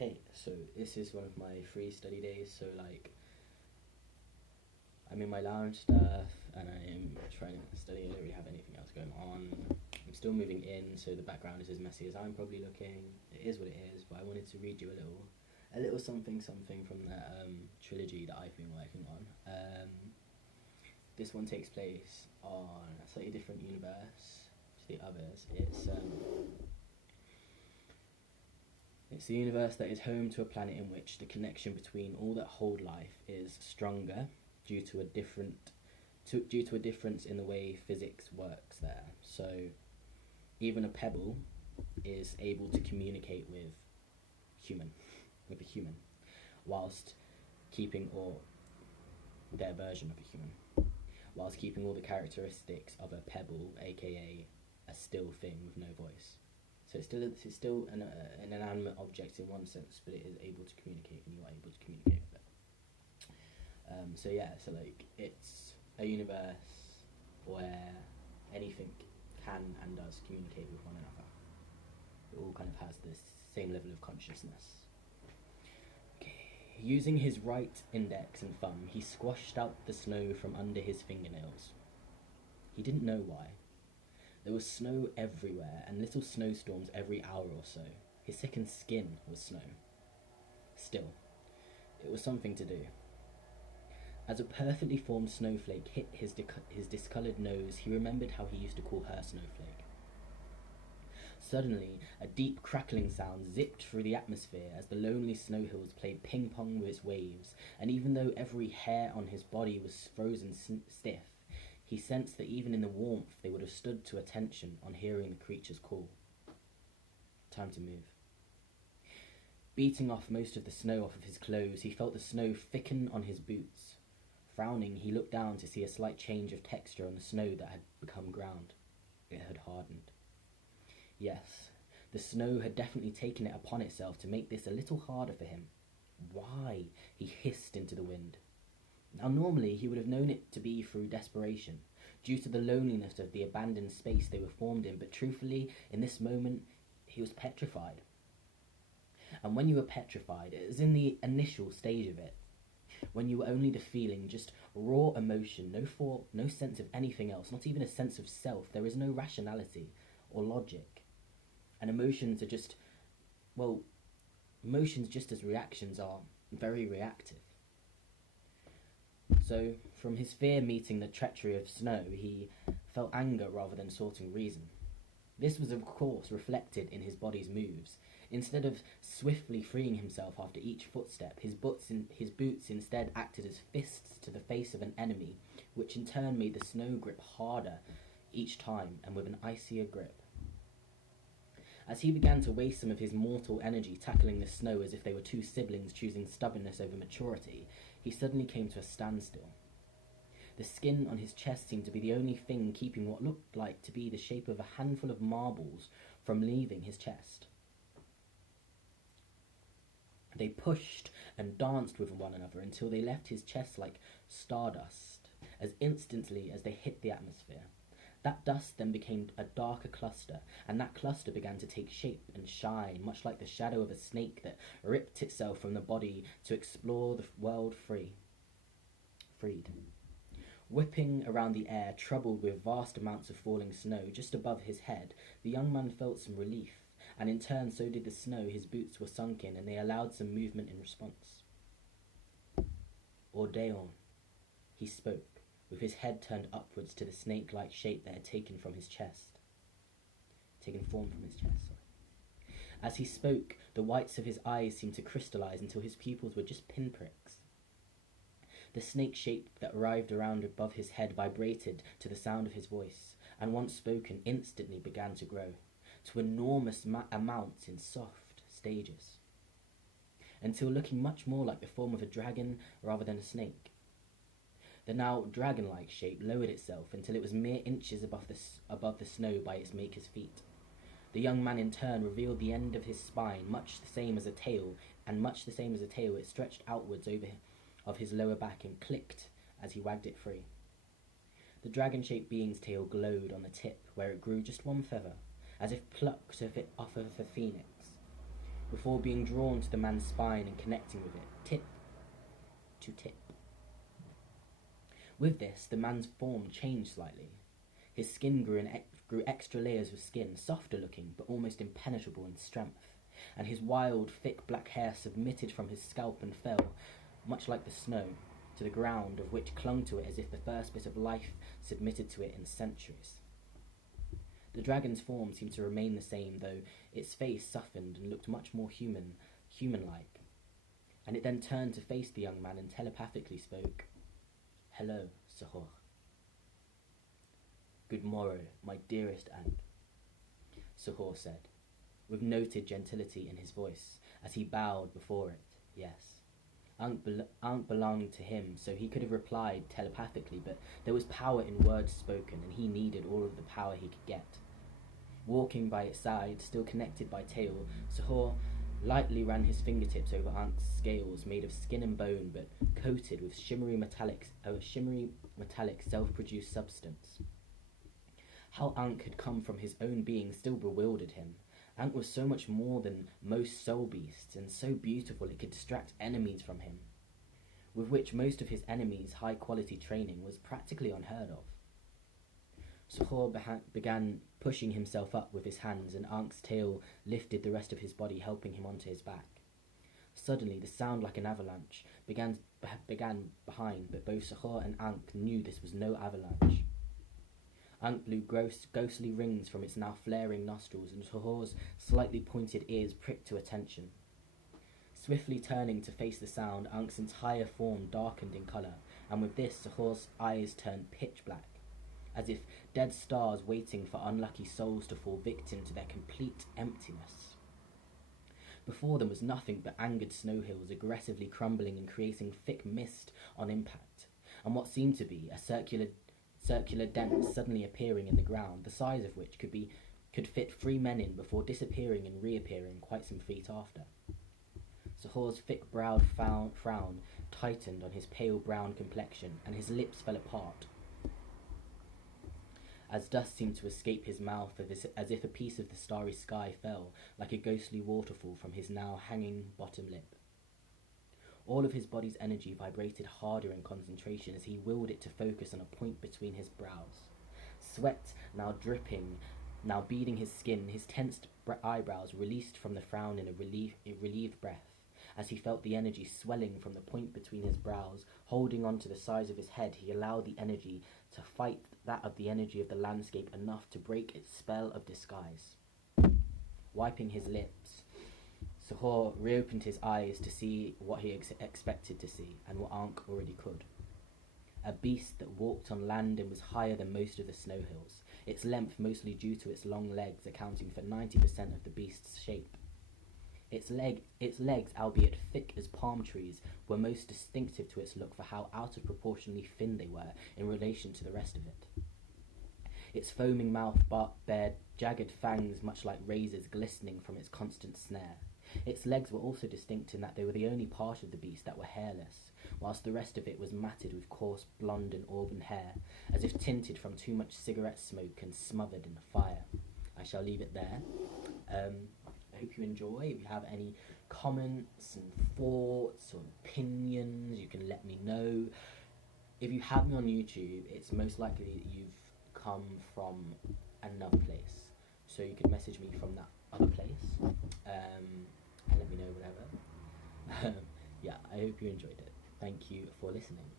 Hey, so this is one of my free study days, so like I'm in my lounge stuff and I'm trying to study. I don't really have anything else going on. I'm still moving in, so the background is as messy as I'm probably looking. It is what it is, but I wanted to read you a little something something from that trilogy that I've been working on. This one takes place on a slightly different universe to the others. It's the universe that is home to a planet in which the connection between all that hold life is stronger due to due to a difference in the way physics works there. So even a pebble is able to communicate human with a human, whilst keeping all their version of a human, whilst keeping all the characteristics of a pebble, aka a still thing with no voice. So it's still an inanimate object in one sense, but it is able to communicate, and you are able to communicate with it. So yeah, so like it's a universe where anything can and does communicate with one another. It all kind of has this same level of consciousness. Okay. Using his right index and thumb, he squashed out the snow from under his fingernails. He didn't know why. There was snow everywhere, and little snowstorms every hour or so. His sickened skin was snow. Still, it was something to do. As a perfectly formed snowflake hit his discoloured nose, he remembered how he used to call her Snowflake. Suddenly, a deep crackling sound zipped through the atmosphere as the lonely snow hills played ping-pong with its waves, and even though every hair on his body was frozen stiff, he sensed that even in the warmth they would have stood to attention on hearing the creature's call. Time to move. Beating off most of the snow off of his clothes, he felt the snow thicken on his boots. Frowning, he looked down to see a slight change of texture on the snow that had become ground. It had hardened. Yes, the snow had definitely taken it upon itself to make this a little harder for him. Why? He hissed into the wind. Now normally he would have known it to be through desperation, due to the loneliness of the abandoned space they were formed in, but truthfully, in this moment, he was petrified. And when you were petrified, it was in the initial stage of it, when you were only the feeling, just raw emotion, no thought, no sense of anything else, not even a sense of self. There is no rationality or logic. And emotions just as reactions are very reactive. So, from his fear meeting the treachery of snow, he felt anger rather than sorting reason. This was of course reflected in his body's moves. Instead of swiftly freeing himself after each footstep, his boots instead acted as fists to the face of an enemy, which in turn made the snow grip harder each time and with an icier grip. As he began to waste some of his mortal energy tackling the snow as if they were two siblings choosing stubbornness over maturity, he suddenly came to a standstill. The skin on his chest seemed to be the only thing keeping what looked like to be the shape of a handful of marbles from leaving his chest. They pushed and danced with one another until they left his chest like stardust, as instantly as they hit the atmosphere. That dust then became a darker cluster, and that cluster began to take shape and shine, much like the shadow of a snake that ripped itself from the body to explore the world freed. Whipping around the air, troubled with vast amounts of falling snow just above his head, the young man felt some relief, and in turn so did the snow. His boots were sunk in, and they allowed some movement in response. Ordeon, he spoke, with his head turned upwards to the snake-like shape that had taken form from his chest. As he spoke, the whites of his eyes seemed to crystallize until his pupils were just pinpricks. The snake shape that writhed around above his head vibrated to the sound of his voice, and once spoken, instantly began to grow, to enormous amounts in soft stages, until looking much more like the form of a dragon rather than a snake. The now dragon-like shape lowered itself until it was mere inches above the snow by its maker's feet. The young man in turn revealed the end of his spine, much the same as a tail, it stretched outwards of his lower back and clicked as he wagged it free. The dragon-shaped being's tail glowed on the tip, where it grew just one feather, as if plucked off of a phoenix. before being drawn to the man's spine and connecting with it, tip to tip. With this, the man's form changed slightly. His skin grew extra layers of skin, softer looking, but almost impenetrable in strength, and his wild, thick black hair submitted from his scalp and fell, much like the snow, to the ground, of which clung to it as if the first bit of life submitted to it in centuries. The dragon's form seemed to remain the same, though its face softened and looked much more human-like. And it then turned to face the young man and telepathically spoke, "Hello, Sahure." "Good morrow, my dearest Anke," Sahure said, with noted gentility in his voice, as he bowed before it. Yes, Anke belonged to him, so he could have replied telepathically, but there was power in words spoken, and he needed all of the power he could get. Walking by its side, still connected by tail, Sahure lightly ran his fingertips over Anke's scales, made of skin and bone, but coated with shimmery metallic self-produced substance. How Anke had come from his own being still bewildered him. Anke was so much more than most soul beasts, and so beautiful it could distract enemies from him, with which most of his enemies' high-quality training was practically unheard of. Sahure began pushing himself up with his hands, and Anke's tail lifted the rest of his body, helping him onto his back. Suddenly, the sound like an avalanche began behind, but both Sahure and Anke knew this was no avalanche. Anke blew ghostly rings from its now flaring nostrils, and Sahure's slightly pointed ears pricked to attention. Swiftly turning to face the sound, Anke's entire form darkened in colour, and with this, Sahure's eyes turned pitch black, as if dead stars waiting for unlucky souls to fall victim to their complete emptiness. Before them was nothing but angered snow hills aggressively crumbling and creating thick mist on impact, and what seemed to be a circular dent suddenly appearing in the ground, the size of which could fit 3 men in before disappearing and reappearing quite some feet after. Sahure's thick-browed frown tightened on his pale brown complexion, and his lips fell apart, as dust seemed to escape his mouth, as if a piece of the starry sky fell like a ghostly waterfall from his now hanging bottom lip. All of his body's energy vibrated harder in concentration as he willed it to focus on a point between his brows. Sweat, now dripping, now beading his skin, his tensed eyebrows released from the frown in a relieved breath, as he felt the energy swelling from the point between his brows. Holding on to the sides of his head, he allowed the energy to fight that of the energy of the landscape enough to break its spell of disguise. Wiping his lips, Sahure reopened his eyes to see what he expected to see, and what Anke already could. A beast that walked on land and was higher than most of the snow hills, its length mostly due to its long legs accounting for 90% of the beast's shape. Its legs, albeit thick as palm trees, were most distinctive to its look for how out of proportionally thin they were in relation to the rest of it. Its foaming mouth bared jagged fangs much like razors glistening from its constant snare. Its legs were also distinct in that they were the only part of the beast that were hairless, whilst the rest of it was matted with coarse blonde and auburn hair, as if tinted from too much cigarette smoke and smothered in the fire. I shall leave it there. I hope you enjoy. If you have any comments and thoughts or opinions, you can let me know. If you have me on YouTube, it's most likely that you've come from another place, so you can message me from that other place, and let me know whatever. Yeah, I hope you enjoyed it. Thank you for listening.